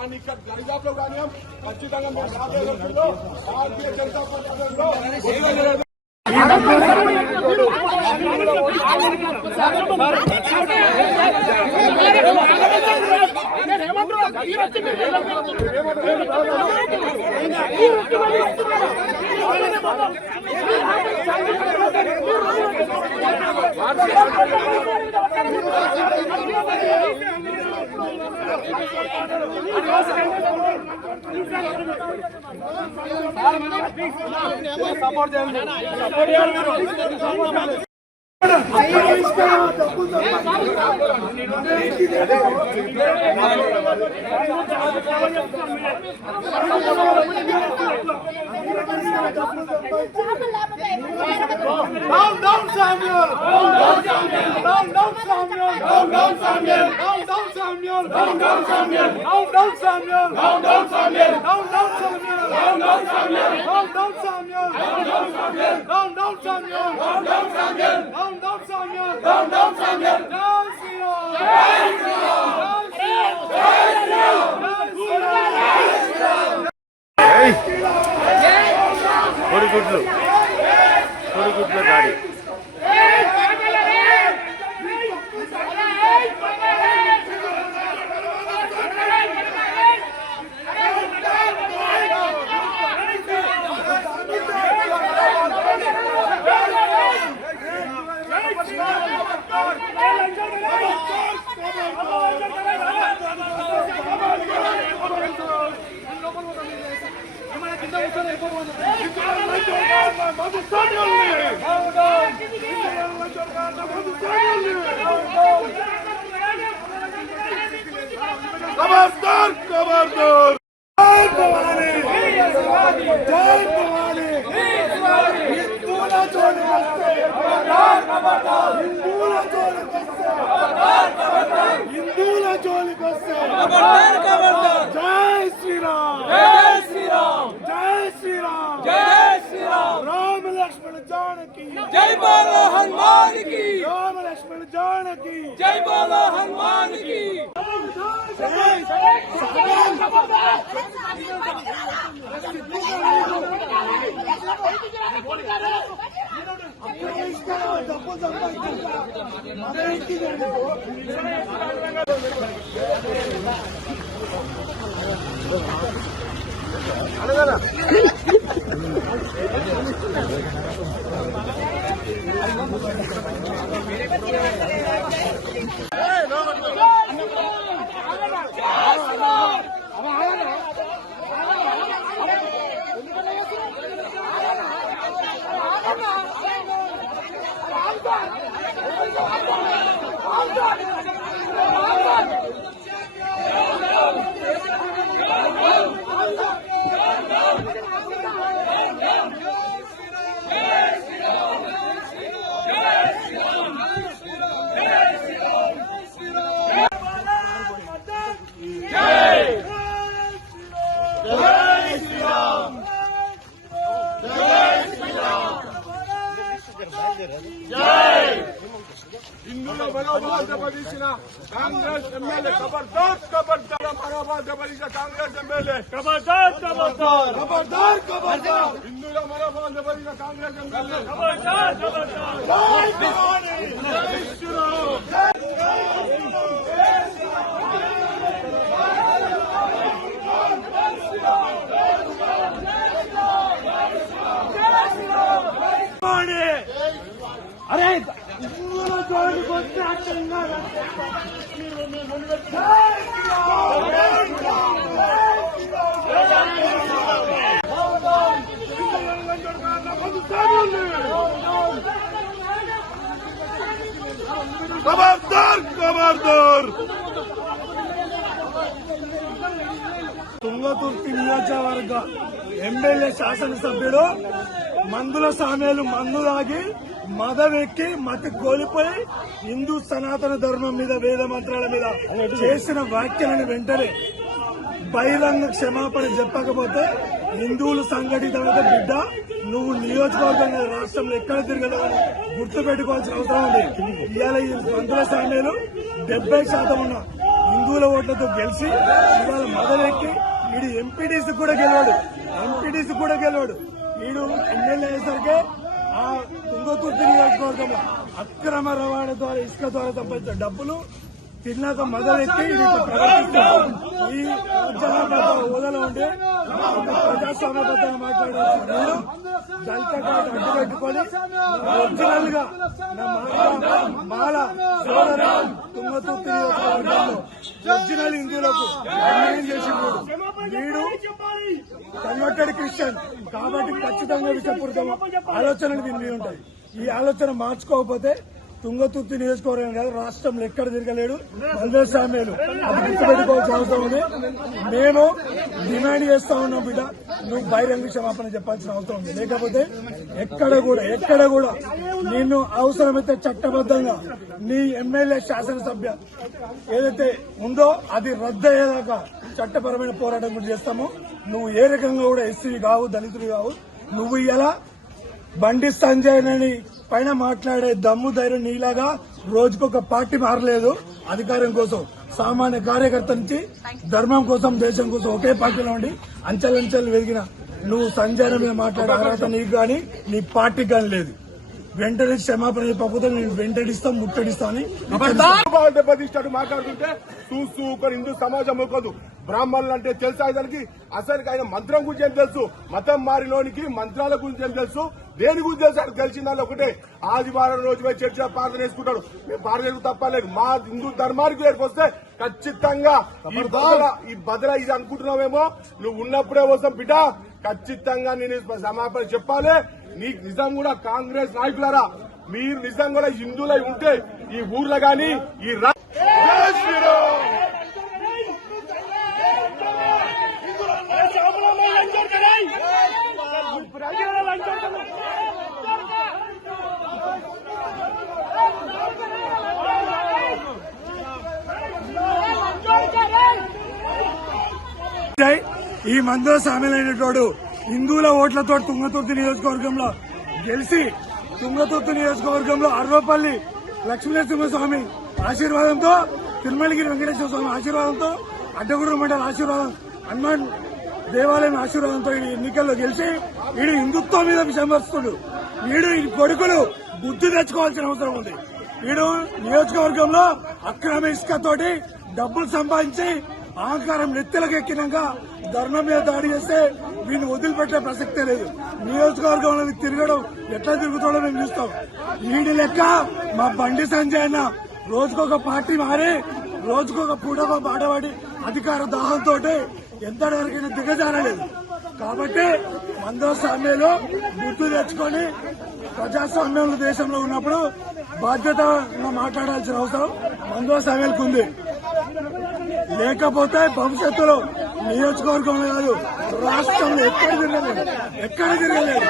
కానీ ఇక్కడ దరిదాపు లో కానీ ఖచ్చితంగా మేము రాబోయే రోజుల్లో భారతీయ జనతా పార్టీ సపోర్ట్ చేయండి. Down, down, Samuel! Down, down, Samuel! Down, down, Samuel! Down, down, Samuel! Down, down, Samuel! Down, down, Samuel! Down, down, Samuel! Down, down, Samuel! Down, down, Samuel! Down, down, Samuel! Down, down, Samuel! Down, down, Samuel! Down, down, Samuel! Down, down, Samuel! Down, down, Samuel! Jai Shri Ram! Jai Shri Ram! Jai Shri Ram! Jai Shri Ram! కోడిగుడ్లు గాడి खबरदार खबरदार जय भवानी जय भवानी हिंदूला जोड़ी बसते खबरदार खबरदार हिंदूला जोड़ी बसते खबरदार खबरदार हिंदूला जोड़ी बसते खबरदार खबरदार जय श्री राम जय श्री राम जय श्री राम जय श्री राम राम लक्ष्मण जानकी जय बोलो हनुमान की राम लक्ष्मण जानकी जय बोलो हनुमान की हिंदूला मनोभाव दबदीసిన कांग्रेस एमएलए खबरदार खबरदार मनोभाव दबदीసిన कांग्रेस एमएलए खबरदार खबरदार खबरदार खबरदार हिंदूला मनोभाव दबदीసిన कांग्रेस एमएलए खबरदार खबरदार जय भवानी जय श्री राम अरे खबरदार खबरदार తుంగతుర్తి నియోజకవర్గ ఎమ్మెల్యే శాసనసభ్యుడు మందుల సామేలు మందు తాగి మదవెక్కి మతి కోల్పోయి హిందూ సనాతన ధర్మం మీద వేద మంత్రాల మీద చేసిన వ్యాఖ్యలను వెంటనే బహిరంగ క్షమాపణ చెప్పకపోతే హిందువులు సంఘటితమైన బిడ్డ నువ్వు నియోజకవర్గంగా రాష్ట్రంలో ఎక్కడ తిరగలేవని గుర్తు పెట్టుకోవాల్సిన అవసరం ఉంది. ఇవాళ ఈ మందుల సామేలు 70% ఉన్న హిందువుల ఓట్లతో గెలిచి ఇవాళ మొదలెక్కి వీడు ఎంపీటీసీ కూడా గెలవాడు వీడు ఎమ్మెల్యే అయ్యేసరికి ఆ తుంగతుర్తి నియోజకవర్గంలో అక్రమ రవాణా ద్వారా ఇసుక ద్వారా సంపాదించిన డబ్బులు తిన్నాక మొదలెట్టి ఈ రాజ్యాంగ హోదాలో ఉండి ప్రజాస్వామ్యబద్ధంగా మాట్లాడాల్సిన దళిత కార్డు అడ్డు పెట్టుకొని ఒరిజినల్ గా మాల సోదర తుంగతుర్తి నియోజకవర్గంలో ఒరిజినల్ హిందువులకు అన్యాయం చేసి వీడు కన్వర్టెడ్ క్రిస్టియన్ కాబట్టి ఖచ్చితంగా విషపూరిత ఆలోచనలు దీని మీద ఉంటాయి. ఈ ఆలోచన మార్చుకోకపోతే తుంగతుర్తి నియోజకవర్గం కాదు రాష్ట్రంలో ఎక్కడ తిరగలేడు మల్లేశామ్యులు అది గుర్తుపెట్టుకోవాల్సిన అవసరం ఉంది. మేము డిమాండ్ చేస్తా ఉన్నాం బిడ్డ, నువ్వు బహిరంగ క్షమాపణ చెప్పాల్సిన అవసరం ఉంది. లేకపోతే ఎక్కడ కూడా నిన్ను అవసరమైతే చట్టబద్ధంగా నీ ఎమ్మెల్యే శాసనసభ్య ఏదైతే ఉందో అది రద్దయ్యేదాకా చట్టపరమైన పోరాటం కూడా చేస్తాము. నువ్వు ఏ రకంగా కూడా ఎస్సీ కావు, దళితులు కావు. నువ్వు ఇలా బండి సంజయ్ అని పైన మాట్లాడే దమ్ము ధైర్యం నీలాగా రోజుకొక పార్టీ మారలేదు. అధికారం కోసం సామాన్య కార్యకర్త నుంచి ధర్మం కోసం దేశం కోసం ఒకే పార్టీలో ఉండి అంచెలంచెలు వెదిగిన నువ్వు సంజయ్ మీద మాట్లాడే అర్హత నీకు గాని నీ పార్టీకి గాని లేదు. వెంటనే క్షమాపణ చెప్పకపోతే నేను వెంటడిస్తాం ముట్టడిస్తా అని దెబ్బతీస్తాడు మాట్లాడుతుంటే చూసుకొని హిందూ సమాజం మొక్కదు. బ్రాహ్మణులు అంటే తెలుసా ఇతనికి? అసలు ఆయన మంత్రం గురించి ఏం తెలుసు? మతం మారిలోనికి మంత్రాల గురించి ఏం తెలుసు? దేని గురించి తెలుసు? అది తెలిసిందని ఒకటే ఆదివారం రోజు పోయి చర్చిలో ప్రార్థన చేసుకుంటాడు. మేము ప్రార్థన తప్పలేదు. మా హిందూ ధర్మానికి వస్తే ఖచ్చితంగా ఈ బదల ఇది అనుకుంటున్నావేమో, నువ్వు ఉన్నప్పుడే వస్తాం బిడ్డ. ఖచ్చితంగా నేను సమాపణ చెప్పాలి. నీకు నిజం కూడా కాంగ్రెస్ నాయకులారా, మీరు నిజం కూడా హిందువులై ఉంటే ఈ ఊర్లో గాని ఈ ఈ మందులో సామెలైనటోడు హిందువుల ఓట్లతో తుంగతుర్తి నియోజకవర్గంలో గెలిచి తుంగతుర్తి నియోజకవర్గంలో అర్వపల్లి లక్ష్మీనరసింహస్వామి ఆశీర్వాదంతో, తిరుమలగిరి వెంకటేశ్వర స్వామి ఆశీర్వాదంతో, అడ్డగూరు మండల ఆశీర్వాదం, హనుమాన్ దేవాలయం ఆశీర్వాదంతో ఈ ఎన్నికల్లో గెలిచి వీడు హిందుత్వం మీద విమర్శిస్తుడు. వీడు ఈ కొడుకులు బుద్ధి తెచ్చుకోవాల్సిన అవసరం ఉంది. వీడు నియోజకవర్గంలో అక్రమ ఇసుకతోటి డబ్బులు సంపాదించి అహంకారం నెత్తెలకు ఎక్కినాక ధర్మం మీద దాడి చేస్తే వీడిని వదిలిపెట్టే ప్రసక్తే లేదు. నియోజకవర్గంలో తిరగడం ఎట్లా తిరుగుతాడో మేము చూస్తాం. వీడి లెక్క మా బండి సంజయ్ అన్న రోజుకొక పార్టీ మారి రోజుకొక పూటకో బాటవాడి అధికార దాహంతో ఎంత వరకైనా దిగజారలేదు. కాబట్టి మందో సామ్యంలో గుర్తు తెచ్చుకొని ప్రజాస్వామ్యంలో దేశంలో ఉన్నప్పుడు బాధ్యతగా మాట్లాడాల్సిన అవసరం మందో సామ్యాలకు ఉంది. లేకపోతే భవిష్యత్తులో నియోజకవర్గంలో కాదు రాష్ట్రంలో ఎక్కడ తిరగలేదు.